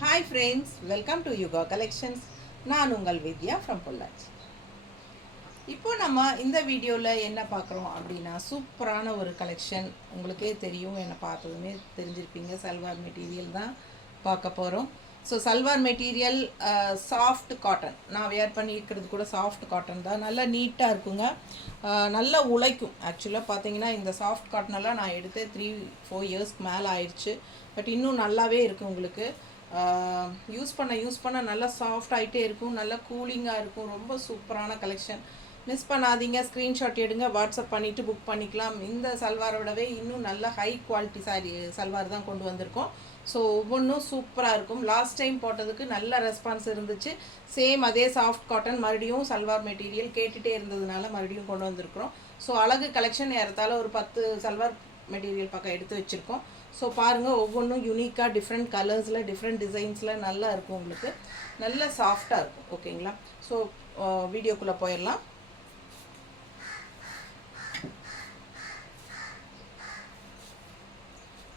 Hi friends, welcome to Yoga Collections. நான் உங்கள் வித்யா from Pollachi. இப்போ நம்ம இந்த வீடியோவில் என்ன பார்க்குறோம் அப்படின்னா சூப்பரான ஒரு கலெக்ஷன். உங்களுக்கே தெரியும், என்னை பார்த்ததுமே தெரிஞ்சிருப்பீங்க. சல்வார் மெட்டீரியல் தான் பார்க்க போகிறோம். So salwar material soft cotton, நான் வேர் பண்ணியிருக்கிறது கூட சாஃப்ட் காட்டன் தான். நல்லா நீட்டாக இருக்குங்க, நல்லா உழைக்கும். ஆக்சுவலாக பார்த்தீங்கன்னா இந்த சாஃப்ட் காட்டனெல்லாம் நான் எடுத்து 3-4 இயர்ஸ்க்கு மேலே ஆயிடுச்சு. பட் இன்னும் நல்லாவே இருக்குது. உங்களுக்கு யூஸ் பண்ண நல்லா சாஃப்ட் ஆகிட்டே இருக்கும், நல்லா கூலிங்காக இருக்கும். ரொம்ப சூப்பரான கலெக்ஷன். மிஸ் பண்ணாதீங்க, ஸ்க்ரீன்ஷாட் எடுங்க, வாட்ஸ்அப் பண்ணிவிட்டு புக் பண்ணிக்கலாம். இந்த சல்வாரை விடவே இன்னும் நல்ல ஹை குவாலிட்டி சல்வார் தான் கொண்டு வந்திருக்கோம். ஸோ ஒவ்வொன்றும் சூப்பராக இருக்கும். லாஸ்ட் டைம் போட்டதுக்கு நல்ல ரெஸ்பான்ஸ் இருந்துச்சு. சேம் அதே சாஃப்ட் காட்டன் மறுபடியும் சல்வார் மெட்டீரியல் கேட்டுகிட்டே இருந்ததுனால மறுபடியும் கொண்டு வந்திருக்கிறோம். ஸோ அழகு கலெக்ஷன் ஏறத்தாழ ஒரு 10 சல்வார் மெட்டீரியல் பக்கம் எடுத்து வச்சுருக்கோம். ஸோ பாருங்கள், ஒவ்வொன்றும் யூனிக்காக டிஃப்ரெண்ட் கலர்ஸில் டிஃப்ரெண்ட் டிசைன்ஸில் நல்லா இருக்கும். உங்களுக்கு நல்ல சாஃப்டாக இருக்கும். ஓகேங்களா? ஸோ வீடியோக்குள்ளே போயிடலாம்.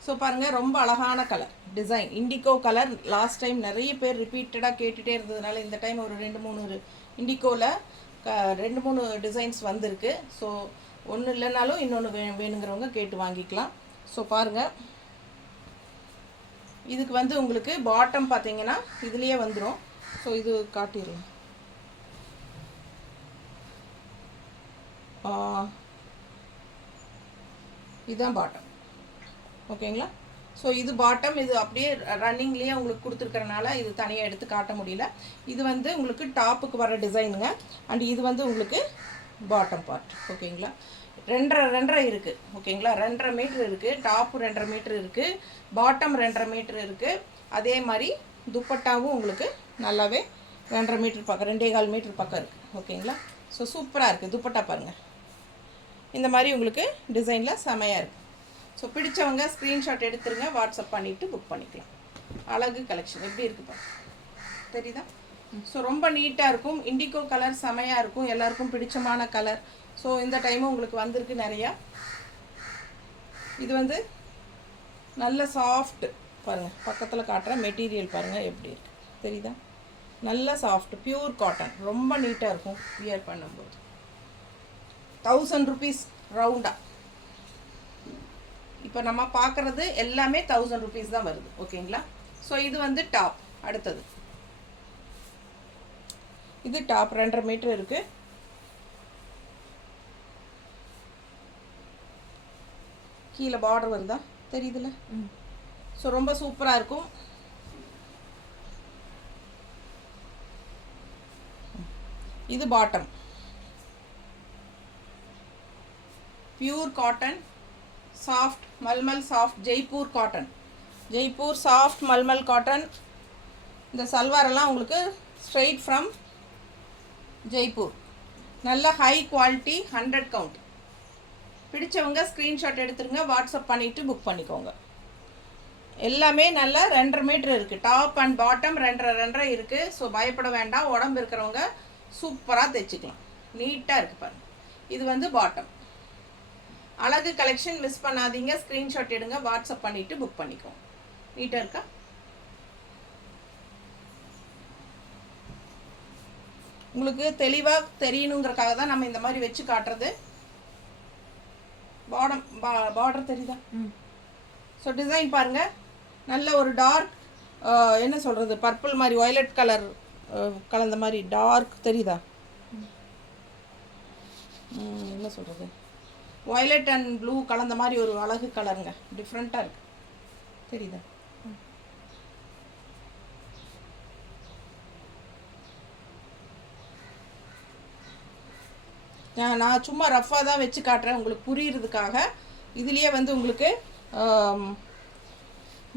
ஸோ பாருங்கள், ரொம்ப அழகான colour design indigo colour. Last time நிறைய பேர் ரிப்பீட்டடாக கேட்டுகிட்டே இருந்ததுனால இந்த டைம் ஒரு 2-3 இண்டிகோவில் 2-3 டிசைன்ஸ் வந்திருக்கு. ஸோ ஒன்று இல்லைனாலும் இன்னொன்று வேணுங்கிறவங்க கேட்டு வாங்கிக்கலாம். ஸோ பாருங்கள், இதுக்கு வந்து உங்களுக்கு பாட்டம் பார்த்தீங்கன்னா இதுலேயே வந்துடும். ஸோ இது காட்டிடுவோம். இதுதான் பாட்டம். ஓகேங்களா? ஸோ இது பாட்டம், இது அப்படியே ரன்னிங்லேயே உங்களுக்கு கொடுத்துருக்கறனால இது தனியாக எடுத்து காட்ட முடியல. இது வந்து உங்களுக்கு டாப்புக்கு வர டிசைனுங்க. அண்ட் இது வந்து உங்களுக்கு பாட்டம் பார்ட். ஓகேங்களா? 2.5 இருக்குது. ஓகேங்களா? 2.5 மீட்ரு இருக்குது. டாப்பு 2.5 மீட்ரு இருக்குது. பாட்டம் 2.5 மீட்ரு இருக்குது. அதே மாதிரி துப்பட்டாவும் உங்களுக்கு நல்லாவே 2.5 மீட்ரு பக்கம், 2.25 மீட்ரு பக்கம் இருக்குது. ஓகேங்களா? ஸோ சூப்பராக இருக்குது. துப்பட்டா பாருங்கள், இந்த மாதிரி உங்களுக்கு டிசைனில் செமையாக இருக்குது. ஸோ பிடிச்சவங்க ஸ்க்ரீன்ஷாட் எடுத்துருங்க, வாட்ஸ்அப் பண்ணிவிட்டு புக் பண்ணிக்கலாம். அழகு கலெக்ஷன் எப்படி இருக்குது பாருங்க, தெரியுதா? ஸோ ரொம்ப நீட்டாக இருக்கும். இண்டிகோ கலர் செமையாக இருக்கும், எல்லாருக்கும் பிடிச்சமான கலர். ஸோ இந்த டைமும் உங்களுக்கு வந்திருக்கு நிறையா. இது வந்து நல்ல சாஃப்ட் பாருங்கள், பக்கத்தில் காட்டுற மெட்டீரியல் பாருங்கள் எப்படி இருக்குது, தெரியுதா? நல்ல சாஃப்ட் பியூர் காட்டன், ரொம்ப நீட்டாக இருக்கும் வியர் பண்ணும்போது. 1000 rupees ரவுண்டாக. இப்போ நம்ம பார்க்குறது எல்லாமே 1000 rupees தான் வருது. ஓகேங்களா? ஸோ இது வந்து டாப். அடுத்தது இது டாப் 2.5 மீட்டர் இருக்குது. கீழே பார்டர் வருதா, தெரியுதுல்ல? ஸோ ரொம்ப சூப்பராக இருக்கும். இது bottom, pure cotton, soft mulmul, soft Jaipur cotton, Jaipur soft mulmul cotton. இந்த சல்வாரெல்லாம் உங்களுக்கு ஸ்ட்ரெயிட் ஃப்ரம் ஜெய்ப்பூர். நல்ல ஹை குவாலிட்டி, 100 கவுண்ட். பிடிச்சவங்க ஸ்க்ரீன்ஷாட் எடுத்துருங்க, வாட்ஸ்அப் பண்ணிவிட்டு புக் பண்ணிக்கோங்க. எல்லாமே நல்லா 2.5 மீட்ரு இருக்குது. டாப் அண்ட் பாட்டம் 2.5 இருக்குது. ஸோ பயப்பட வேண்டாம், உடம்பு இருக்கிறவங்க சூப்பராக தைச்சிக்கலாம். நீட்டாக இருக்குது பாருங்கள். இது வந்து பாட்டம். அழகு கலெக்ஷன் மிஸ் பண்ணாதீங்க, ஸ்க்ரீன்ஷாட் எடுங்க, வாட்ஸ்அப் பண்ணிவிட்டு புக் பண்ணிக்கோங்க. நீட்டாக இருக்கா? உங்களுக்கு தெளிவாக தெரியணுங்கிறக்காக தான் நம்ம இந்த மாதிரி வச்சு காட்டுறது. பார்டர் தெரியுதா? ஸோ டிசைன் பாருங்கள், நல்ல ஒரு டார்க், என்ன சொல்கிறது, பர்பிள் மாதிரி வயலட் கலர் கலந்த மாதிரி டார்க் தெரியுதா? என்ன சொல்கிறது, வயலட் அண்ட் ப்ளூ கலந்த மாதிரி ஒரு அழகு கலருங்க, டிஃப்ரெண்ட்டாக இருக்குது, தெரியுதா? நான் சும்மா ரஃப்பாக தான் வச்சு காட்டுறேன் உங்களுக்கு புரியுறதுக்காக. இதுலேயே வந்து உங்களுக்கு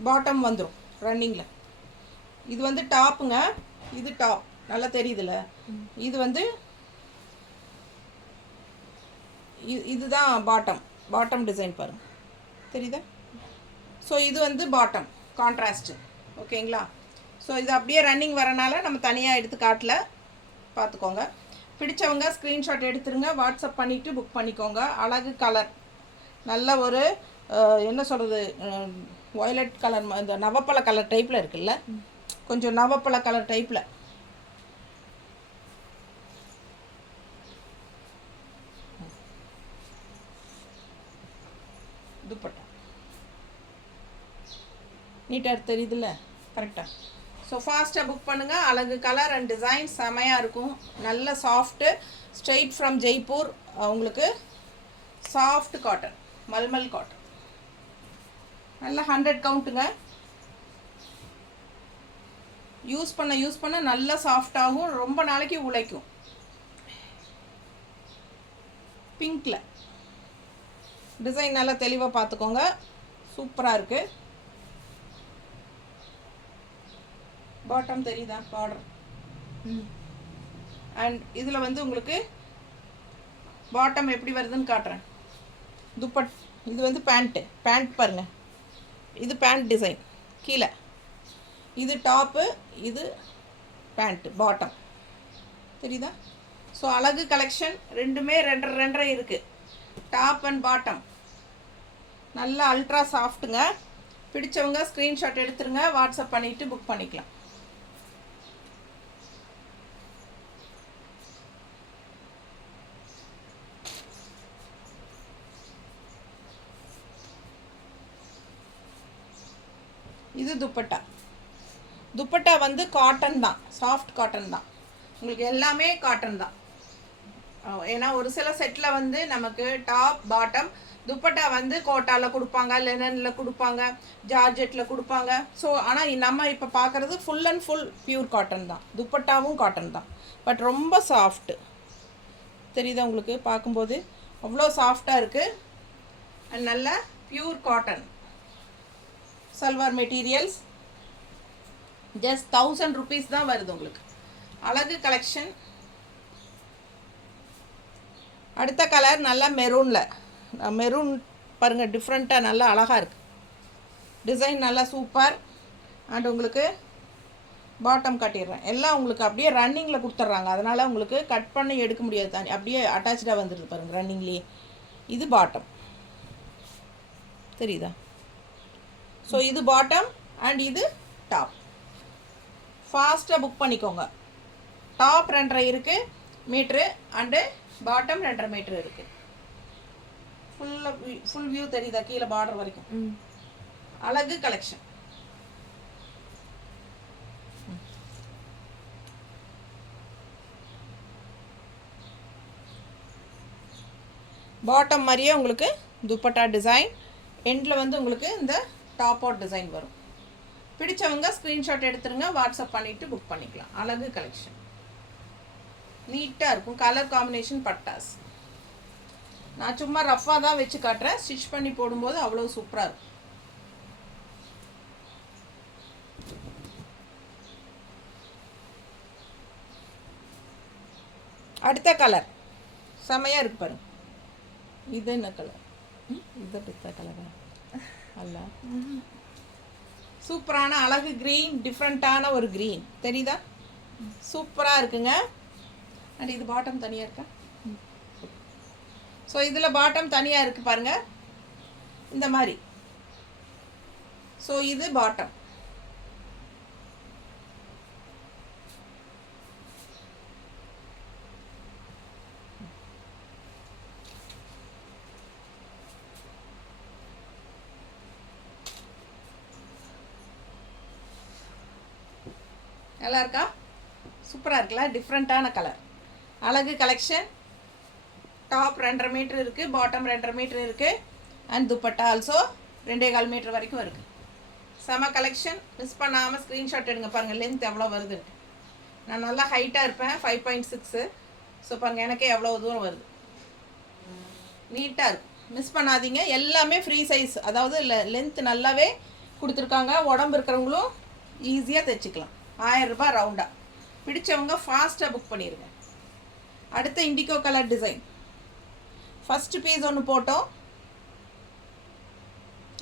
பாட்டம் வந்துடும் ரன்னிங்கில். இது வந்து டாப்புங்க, இது டாப், நல்லா தெரியுதுல்ல? இது வந்து இதுதான் பாட்டம். பாட்டம் டிசைன் பாருங்கள், தெரியுதா? ஸோ இது வந்து பாட்டம் கான்ட்ராஸ்ட்டு. ஓகேங்களா? ஸோ இது அப்படியே ரன்னிங் வரனால நம்ம தனியாக எடுத்து காட்டல, பார்த்துக்கோங்க. பிடிச்சவங்க ஸ்க்ரீன்ஷாட் எடுத்துருங்க, வாட்ஸ்அப் பண்ணிவிட்டு புக் பண்ணிக்கோங்க. அழகு கலர், நல்ல ஒரு என்ன சொல்கிறது, வயலட் கலர், இந்த நவப்பழ கலர் டைப்பில் இருக்குல்ல, கொஞ்சம் நவப்பழ கலர் டைப்பில். துப்பட்டா நீட்டாக தெரியுதுல்ல, கரெக்டாக. ஸோ ஃபாஸ்ட்டாக புக் பண்ணுங்கள். அழகு கலர் அண்ட் டிசைன் செமையாக இருக்கும். நல்ல சாஃப்ட்டு, ஸ்ட்ரெயிட் ஃப்ரம் ஜெய்ப்பூர். உங்களுக்கு சாஃப்ட் காட்டன், மல்மல் காட்டன். நல்லா 100 கவுண்ட்டுங்க. யூஸ் பண்ண நல்லா சாஃப்டாகும், ரொம்ப நாளைக்கு உழைக்கும். பிங்க்கில் டிசைன் நல்லா தெளிவாக பார்த்துக்கோங்க, சூப்பராக இருக்குது. பாட்டம் தெரியுதா, பார்டர். அண்ட் இதில் வந்து உங்களுக்கு பாட்டம் எப்படி வருதுன்னு காட்டுறேன். இது வந்து பேண்ட் பாருங்கள், இது பேண்ட் டிசைன் கீழே, இது டாப்பு, இது பேண்ட்டு பாட்டம், தெரியுதா? ஸோ அழகு கலெக்ஷன் ரெண்டுமே 2.5 இருக்குது. டாப் அண்ட் பாட்டம் நல்லா அல்ட்ரா சாஃப்ட்டுங்க. பிடிச்சவங்க ஸ்க்ரீன்ஷாட் எடுத்துருங்க, வாட்ஸ்அப் பண்ணிவிட்டு புக் பண்ணிக்கலாம். இது துப்பட்டா வந்து காட்டன் தான், சாஃப்ட் காட்டன் தான். உங்களுக்கு எல்லாமே காட்டன் தான். ஏன்னா ஒரு சில செட்டில் வந்து நமக்கு டாப் பாட்டம் துப்பட்டா வந்து கோட்டாவில் கொடுப்பாங்க, லெனனில் கொடுப்பாங்க, ஜார்ஜெட்டில் கொடுப்பாங்க. ஸோ ஆனால் நம்ம இப்போ பார்க்குறது full and full pure cotton தான். துப்பட்டாவும் காட்டன் தான், பட் ரொம்ப சாஃப்ட்டு. தெரியுதா உங்களுக்கு? பார்க்கும்போது அவ்வளோ சாஃப்டாக இருக்குது. அண்ட் நல்ல pure cotton. Salwar materials just 1000 rupees தான் வருது உங்களுக்கு. அழகு கலெக்ஷன். அடுத்த கலர் நல்லா மெரூன் பாருங்கள், டிஃப்ரெண்ட்டாக நல்லா அழகாக இருக்குது. டிசைன் நல்லா சூப்பர். அண்ட் உங்களுக்கு பாட்டம் காட்டிடுறேன். எல்லாம் உங்களுக்கு அப்படியே ரன்னிங்கில் கொடுத்துட்றாங்க, அதனால் உங்களுக்கு கட் பண்ணி எடுக்க முடியாது, தானே அப்படியே அட்டாச்சாக வந்துடுது பாருங்கள் ரன்னிங்லேயே. இது பாட்டம், தெரியுதா? ஸோ இது பாட்டம் அண்ட் இது டாப். ஃபாஸ்ட்டாக புக் பண்ணிக்கோங்க. Top 2.5 metre and bottom 2.5 metre இருக்குது. ஃபுல் வியூ தெரியுதா கீழே பார்டர் வரைக்கும்? அழகு கலெக்ஷன். பாட்டம் மாதிரியே உங்களுக்கு துப்பட்டா டிசைன், எண்டில் வந்து உங்களுக்கு இந்த டாப் அவுட் டிசைன் வரும். பிடிச்சவங்க ஸ்க்ரீன்ஷாட் எடுத்துருங்க, வாட்ஸ்அப் பண்ணிவிட்டு புக் பண்ணிக்கலாம். அழகு கலெக்ஷன் நீட்டாக இருக்கும். கலர் காம்பினேஷன் பட்டாஸ். நான் சும்மா ரஃபாக தான் வச்சு காட்டுறேன், ஸ்டிச் பண்ணி போடும்போது அவ்வளோ சூப்பராக இருக்கும். அடுத்த கலர் செமையாக இருக்கு பாருங்க. இது என்ன கலர்? இது அடுத்த கலரா அல்ல, சூப்பரான அழகு க்ரீன், டிஃப்ரெண்ட்டான ஒரு க்ரீன், தெரியுதா? சூப்பராக இருக்குங்க. அண்ட் இது பாட்டம் தனியாக இருக்கா? ஸோ இதில் பாட்டம் தனியாக இருக்குது பாருங்கள், இந்த மாதிரி. ஸோ இது பாட்டம். நல்லா இருக்கா? சூப்பராக இருக்குல்ல? டிஃப்ரெண்ட்டான கலர். அழகு கலெக்ஷன். டாப் 2.5 மீட்டர் இருக்குது, பாட்டம் 2.5 மீட்டர் இருக்குது. அண்ட் துப்பட்டா ஆல்சோ 2.25 மீட்டர் வரைக்கும் இருக்குது. செம கலெக்ஷன். மிஸ் பண்ணாமல் ஸ்க்ரீன்ஷாட் எடுங்க. பாருங்கள் லென்த் எவ்வளோ வருதுன்ட்டு. நான் நல்லா ஹைட்டாக இருப்பேன், 5.6. ஸோ பாருங்கள் எனக்கே எவ்வளோ தூரம் வருது. நீட்டாக இருக்கும், மிஸ் பண்ணாதீங்க. எல்லாமே ஃப்ரீ சைஸ், அதாவது லென்த் நல்லாவே கொடுத்துருக்காங்க. உடம்பு இருக்கிறவங்களும் ஈஸியாக தைச்சிக்கலாம். 1000 ரூபாய் ரவுண்டாக. பிடிச்சவங்க ஃபாஸ்ட்டாக புக் பண்ணிடுங்க. அடுத்த indigo colour design. First piece ஒன்று போட்டோம்,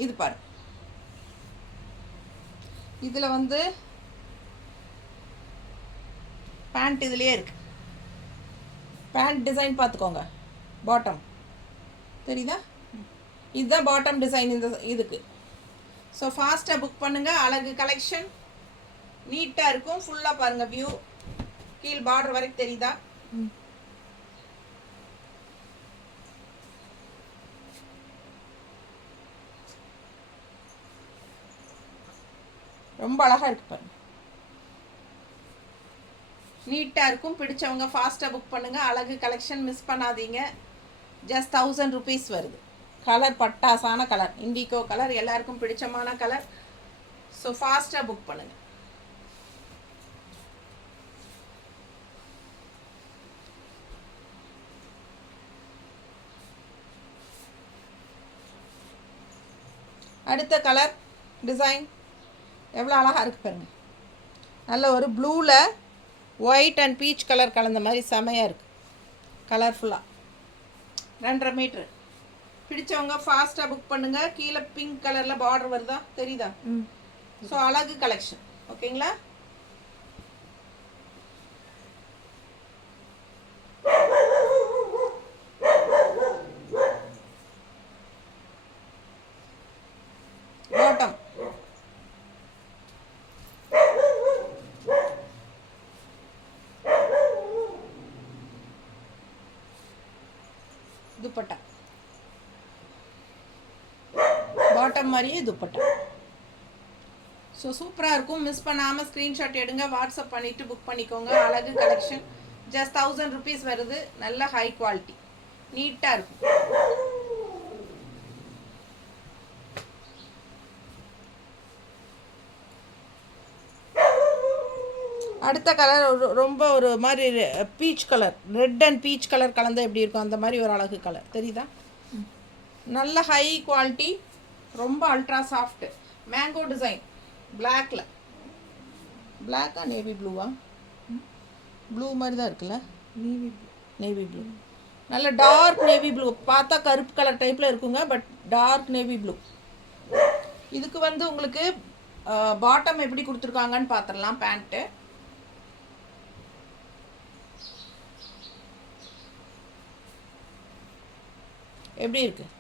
இது பாரு. இதில் வந்து பேண்ட் இதுலேயே இருக்கு. பேண்ட் டிசைன் பார்த்துக்கோங்க. பாட்டம் தெரியுதா? இதுதான் பாட்டம் டிசைன் இந்த இதுக்கு. ஸோ ஃபாஸ்ட்டாக புக் பண்ணுங்கள். அழகு கலெக்ஷன் நீட்டாக இருக்கும். ஃபுல்லாக பாருங்கள் வியூ, கீழ் பார்டர் வரைக்கும் தெரியுதா? ரொம்ப அழகாக இருக்குது பாருங்கள், நீட்டாக இருக்கும். பிடிச்சவங்க ஃபாஸ்ட்டாக புக் பண்ணுங்கள். அழகு கலெக்ஷன் மிஸ் பண்ணாதீங்க. ஜஸ்ட் 1000 rupees வருது. கலர் பட்டாசான கலர், இண்டிகோ கலர், எல்லாருக்கும் பிடிச்சமான கலர். ஸோ ஃபாஸ்ட்டாக புக் பண்ணுங்கள். அடுத்த கலர் டிசைன் எவ்வளோ அழகாக இருக்குது பாருங்கள். நல்ல ஒரு ப்ளூவில் ஒயிட் அண்ட் பீச் கலர் கலந்த மாதிரி செமையாக இருக்குது. கலர்ஃபுல்லாக 2.5 மீட்ரு. பிடிச்சவங்க ஃபாஸ்ட்டாக புக் பண்ணுங்கள். கீழே பிங்க் கலரில் பார்டர் வருதா, தெரியுதா? ஸோ அழகு கலெக்ஷன். ஓகேங்களா? பாட்டம் துப்பட்டா, பாட்டம் மாதிரியே துப்பட்டா. ஸோ சூப்பராக இருக்கும். மிஸ் பண்ணாமல் ஸ்க்ரீன்ஷாட் எடுங்க, வாட்ஸ்அப் பண்ணிவிட்டு புக் பண்ணிக்கோங்க. அழகு கலெக்ஷன் ஜஸ்ட் 1000 rupees வருது. நல்ல ஹை குவாலிட்டி, நீட்டாக இருக்கும். அடுத்த கலர் ரொம்ப ஒரு மாதிரி peach colour, red and peach colour கலந்தால் எப்படி இருக்கும் அந்த மாதிரி ஒரு அழகு கலர், தெரியுதா? நல்ல ஹை குவாலிட்டி, ரொம்ப அல்ட்ரா சாஃப்ட். மேங்கோ டிசைன் பிளாக்ல, பிளாக்கா நேவி ப்ளூவா? ப்ளூ மாதிரி தான் இருக்குல்ல, நேவி ப்ளூ. நல்ல டார்க் நேவி ப்ளூ, பார்த்தா கருப்பு கலர் டைப்பில் இருக்குங்க, பட் டார்க் நேவி ப்ளூ. இதுக்கு வந்து உங்களுக்கு பாட்டம் எப்படி கொடுத்துருக்காங்கன்னு பார்த்துடலாம். பேண்ட்டு எப்படி இருக்குது,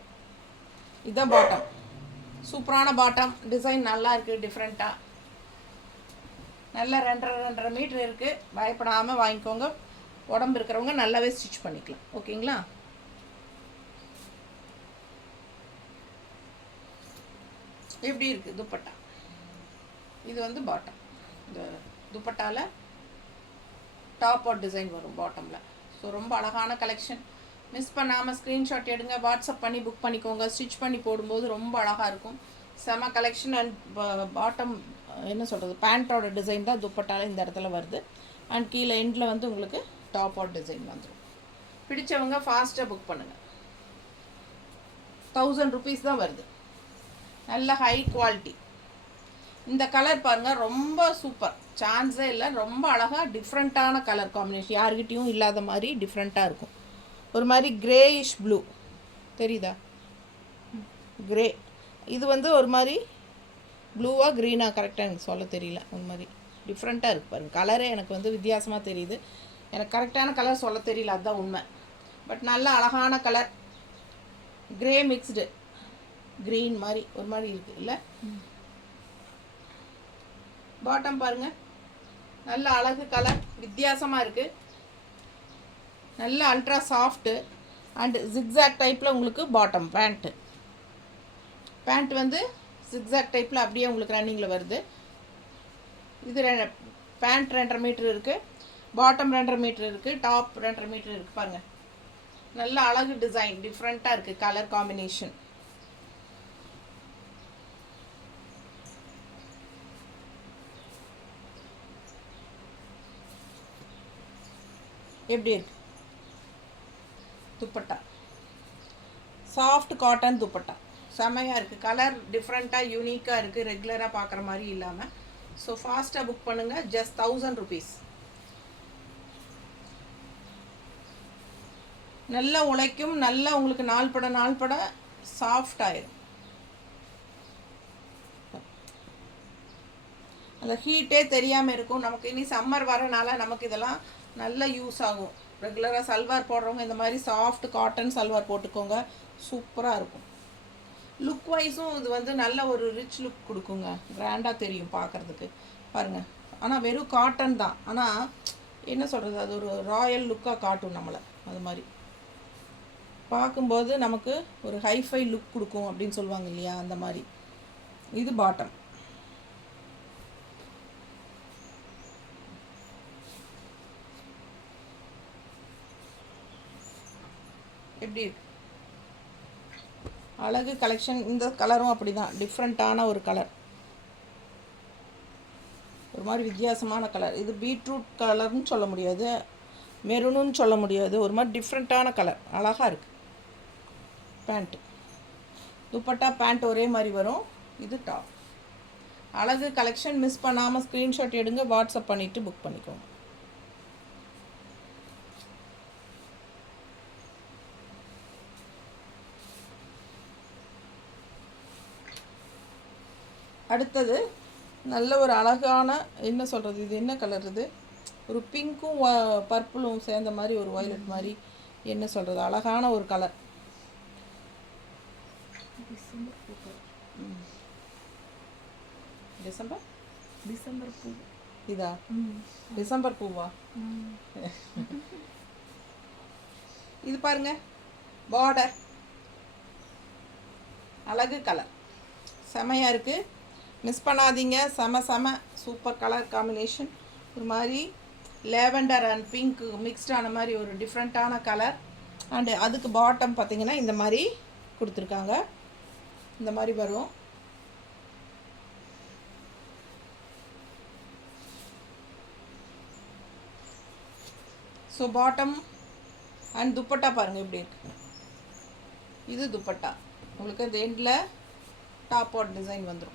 இதுதான் பாட்டம். சூப்பரான பாட்டம் டிசைன், நல்லா இருக்குது, டிஃப்ரெண்ட்டாக. நல்ல 2.5 மீட்டர் இருக்குது. பயப்படாமல் வாங்கிக்கோங்க. உடம்பு இருக்கிறவங்க நல்லாவே ஸ்டிச் பண்ணிக்கலாம். ஓகேங்களா? எப்படி இருக்குது துப்பட்டா? இது வந்து பாட்டம். இந்த துப்பட்டாவில் டாப் அவுட் டிசைன் வரும் பாட்டமில். ஸோ ரொம்ப அழகான கலெக்ஷன். மிஸ் பண்ணாமல் ஸ்க்ரீன்ஷாட் எடுங்க, வாட்ஸ்அப் பண்ணி புக் பண்ணிக்கோங்க. ஸ்டிச் பண்ணி போடும்போது ரொம்ப அழகாக இருக்கும். செம கலெக்ஷன். அண்ட் பாட்டம் என்ன சொல்கிறது, பேண்ட்டோட டிசைன் தான் துப்பட்டாவில் இந்த இடத்துல வருது. அண்ட் கீழே எண்டில் வந்து உங்களுக்கு டாப் அவுட் டிசைன் வந்துடும். பிடிச்சவங்க ஃபாஸ்ட்டாக புக் பண்ணுங்கள். 1000 rupees தான் வருது. நல்ல ஹை குவாலிட்டி. இந்த கலர் பாருங்கள், ரொம்ப சூப்பர், சான்ஸே இல்லை. ரொம்ப அழகாக டிஃப்ரெண்ட்டான கலர் காம்பினேஷன், யார்கிட்டையும் இல்லாத மாதிரி டிஃப்ரெண்ட்டாக இருக்கும். ஒரு மாதிரி கிரேயிஷ் ப்ளூ, தெரியுதா? கிரே. இது வந்து ஒரு மாதிரி ப்ளூவாக க்ரீனாக கரெக்டாக எனக்கு சொல்ல தெரியல. ஒரு மாதிரி டிஃப்ரெண்ட்டாக இருக்குது பாருங்கள். கலரே எனக்கு வந்து வித்தியாசமாக தெரியுது. எனக்கு கரெக்டான கலர் சொல்ல தெரியல, அதுதான் உண்மை. பட் நல்ல அழகான கலர், கிரே மிக்ஸ்டு க்ரீன் மாதிரி ஒரு மாதிரி இருக்குது இல்லை? பாட்டம் பாருங்கள், நல்ல அழகு கலர், வித்தியாசமாக இருக்குது. நல்ல அல்ட்ரா சாஃப்ட்டு அண்டு ஜிக்ஸாக் டைப்பில் உங்களுக்கு பாட்டம். பேண்ட் வந்து ஜிக்ஸாக் டைப்பில் அப்படியே உங்களுக்கு ரன்னிங்கில் வருது. இது பேண்ட் 2.5 மீட்டர் இருக்குது, பாட்டம் 2.5 மீட்டர் இருக்குது, டாப் 2.5 மீட்டர் இருக்குது. பாருங்கள், நல்ல அழகு டிசைன், டிஃப்ரெண்ட்டாக இருக்குது கலர் காம்பினேஷன். எப்படி இருக்கு துப்பட்டா? சாஃப்ட் காட்டன் துப்பட்டா, செமையாக இருக்குது. கலர் டிஃப்ரெண்ட்டாக யூனிக்காக இருக்குது, ரெகுலராக பார்க்குற மாதிரி இல்லாமல். ஸோ ஃபாஸ்ட்டாக புக் பண்ணுங்கள். Just 1000 rupees. நல்லா உழைக்கும், நல்லா உங்களுக்கு நாள் பட சாஃப்ட் ஆயிடும். அந்த ஹீட்டே தெரியாமல் இருக்கும். நமக்கு இனி சம்மர் வரனால நமக்கு இதெல்லாம் நல்லா யூஸ் ஆகும். ரெகுலராக சல்வார் போடுறவங்க இந்த மாதிரி சாஃப்ட் காட்டன் சல்வார் போட்டுக்கோங்க, சூப்பராக இருக்கும். லுக் வைஸும் இது வந்து நல்ல ஒரு ரிச் லுக் கொடுக்குங்க, கிராண்டாக தெரியும் பார்க்குறதுக்கு. பாருங்கள், ஆனால் வெறும் காட்டன் தான், ஆனால் என்ன சொல்கிறது, அது ஒரு ராயல் லுக்காக காட்டும் நம்மளை. அது மாதிரி பார்க்கும்போது நமக்கு ஒரு ஹைஃபை லுக் கொடுக்கும் அப்படின்னு சொல்லுவாங்க இல்லையா, அந்த மாதிரி. இது பாட்டம். எப்படி இருக்கு அழகு கலெக்ஷன். இந்த கலரும் அப்படி தான், டிஃப்ரெண்ட்டான ஒரு கலர், ஒரு மாதிரி வித்தியாசமான கலர். இது பீட்ரூட் கலர்னு சொல்ல முடியாது, மெரூனுன்னு சொல்ல முடியாது, ஒரு மாதிரி டிஃப்ரெண்ட்டான கலர், அழகாக இருக்குது. பேண்ட்டு, துப்பட்டா பேண்ட் ஒரே மாதிரி வரும். இது டாப். அழகு கலெக்ஷன். மிஸ் பண்ணாமல் ஸ்க்ரீன்ஷாட் எடுங்க, வாட்ஸ்அப் பண்ணிவிட்டு புக் பண்ணிக்கோங்க. அடுத்தது நல்ல ஒரு அழகான, என்ன சொல்கிறது, இது என்ன கலர், இது ஒரு பிங்க்கும் பர்பிளும் சேர்ந்த மாதிரி, ஒரு வயலட் மாதிரி, என்ன சொல்கிறது, அழகான ஒரு கலர். டிசம்பர் டிசம்பர் பூ. இதா டிசம்பர் பூவா? இது பாருங்க, பார்டர் அழகு கலர் செமையாக இருக்குது. மிஸ் பண்ணாதீங்க. செம சூப்பர் கலர் காம்பினேஷன். ஒரு மாதிரி லேவெண்டர் அண்ட் பிங்க் மிக்ஸ்டான மாதிரி ஒரு டிஃப்ரெண்ட்டான கலர். அண்டு அதுக்கு பாட்டம் பார்த்திங்கன்னா இந்த மாதிரி கொடுத்துருக்காங்க, இந்த மாதிரி வரும். ஸோ பாட்டம் அண்ட் துப்பட்டா பாருங்கள் எப்படி இருக்கு. இது துப்பட்டா உங்களுக்கு இந்த எண்டில் டாப் அவுட் டிசைன் வந்துடும்.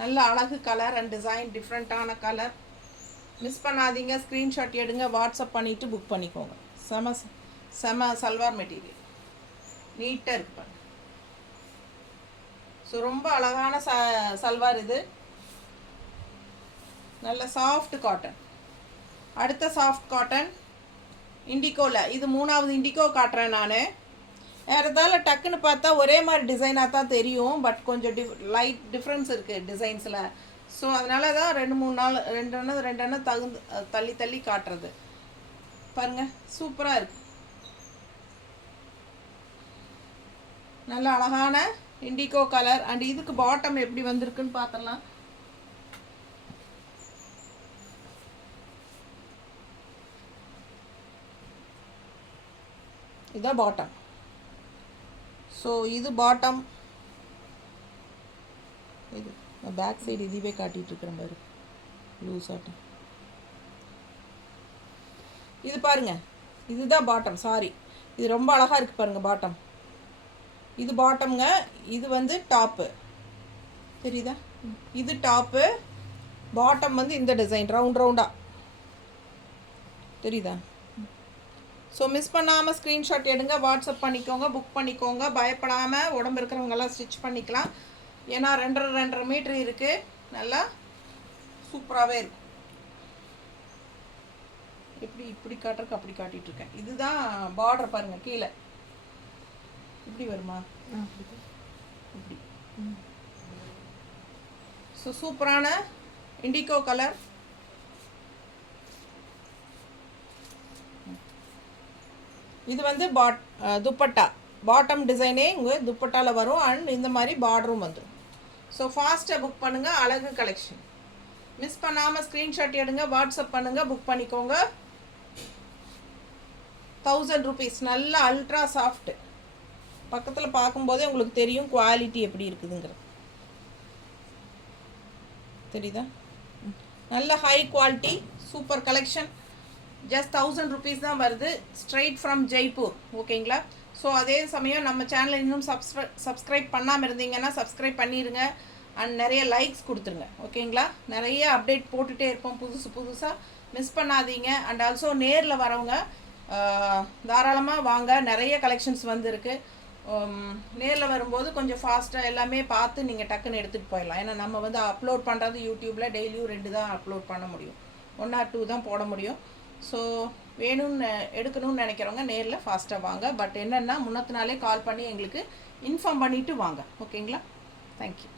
நல்ல அழகு கலர் அண்ட் டிசைன், டிஃப்ரெண்ட்டான கலர். மிஸ் பண்ணாதீங்க, ஸ்க்ரீன்ஷாட் எடுங்க, வாட்ஸ்அப் பண்ணிவிட்டு புக் பண்ணிக்கோங்க. செம சல்வார் மெட்டீரியல், நீட்டாக இருக்கு பாருங்க. ஸோ ரொம்ப அழகான சல்வார் இது, நல்ல சாஃப்ட் காட்டன். அடுத்த சாஃப்ட் காட்டன் இண்டிகோவில், இது 3வது இண்டிகோ காட்டுறேன் நான். ஏறதால டக்குன்னு பார்த்தா ஒரே மாதிரி டிசைனாக தான் தெரியும், பட் கொஞ்சம் லைட் டிஃப்ரென்ஸ் இருக்குது டிசைன்ஸில். ஸோ அதனால தான் 2-3 நாள் ரெண்டு தள்ளி காட்டுறது. பாருங்கள், சூப்பராக இருக்குது. நல்ல அழகான இண்டிகோ கலர். அண்ட் இதுக்கு பாட்டம் எப்படி வந்திருக்குன்னு பார்த்துடலாம். இதுதான் பாட்டம். ஸோ இது பாட்டம். இது பேக் சைடு இதுவே காட்டிகிட்ருக்குறேன் பாரு, லூஸ் ஆட்டம். இது பாருங்கள், இதுதான் பாட்டம். சாரி, இது ரொம்ப அழகாக இருக்குது பாருங்கள் பாட்டம். இது பாட்டம்ங்க, இது வந்து டாப்பு. தெரியுதா? இது டாப்பு, பாட்டம் வந்து இந்த டிசைன் ரவுண்டாக தெரியுதா? ஸோ மிஸ் பண்ணாமல் ஸ்க்ரீன்ஷாட் எடுங்க, வாட்ஸ்அப் பண்ணிக்கோங்க, புக் பண்ணிக்கோங்க. பயப்படாமல் உடம்பு இருக்கிறவங்கெல்லாம் ஸ்டிச் பண்ணிக்கலாம். ஏன்னா 2.5 மீட்ரு இருக்குது, நல்லா சூப்பராகவே இருக்கும். இப்படி காட்டுறதுக்கு அப்படி காட்டிகிட்ருக்கேன். இதுதான் பார்டர் பாருங்கள், கீழே இப்படி வருமா, இப்படி. ஸோ சூப்பரான இண்டிகோ கலர். இது வந்து துப்பட்டா பாட்டம் டிசைனே இங்கே துப்பட்டாவில் வரும். அண்ட் இந்த மாதிரி பார்டரும் வந்துடும். ஸோ ஃபாஸ்ட்டாக புக் பண்ணுங்கள். அழகு கலெக்ஷன். மிஸ் பண்ணாமல் ஸ்க்ரீன்ஷாட் எடுங்க, வாட்ஸ்அப் பண்ணுங்கள், புக் பண்ணிக்கோங்க. 1000 rupees. நல்ல அல்ட்ரா சாஃப்ட்டு. பக்கத்தில் பார்க்கும்போதே உங்களுக்கு தெரியும் குவாலிட்டி எப்படி இருக்குதுங்கிறது. தெரியுதா? நல்ல high quality super collection. Just 1000 rupees தான் வருது, ஸ்ட்ரைட் ஃப்ரம் ஜெய்ப்பூர். ஓகேங்களா? ஸோ அதே சமயம் நம்ம சேனலை இன்னும் சப்ஸ்கிரைப் பண்ணாமல் இருந்தீங்கன்னா சப்ஸ்கிரைப் பண்ணிடுங்க. அண்ட் நிறைய லைக்ஸ் கொடுத்துருங்க. ஓகேங்களா? நிறைய அப்டேட் போட்டுகிட்டே இருப்போம் புதுசாக. மிஸ் பண்ணாதீங்க. அண்ட் ஆல்சோ நேரில் வரவங்க தாராளமாக வாங்க, நிறைய கலெக்ஷன்ஸ் வந்துருக்கு. நேரில் வரும்போது கொஞ்சம் ஃபாஸ்ட்டாக எல்லாமே பார்த்து நீங்கள் டக்குன்னு எடுத்துகிட்டு போயிடலாம். ஏன்னா நம்ம வந்து அப்லோட் பண்ணுறது யூடியூப்பில் டெய்லியும் 2 தான் அப்லோட் பண்ண முடியும், 1 or 2 தான் போட முடியும். ஸோ எடுக்கணும்னு நினைக்கிறவங்க நேரில் ஃபாஸ்ட்டாக வாங்க. பட் என்னென்னா முன்னத்து நாளே கால் பண்ணி எங்களுக்கு இன்ஃபார்ம் பண்ணிவிட்டு வாங்க. ஓகேங்களா? தேங்க்யூ.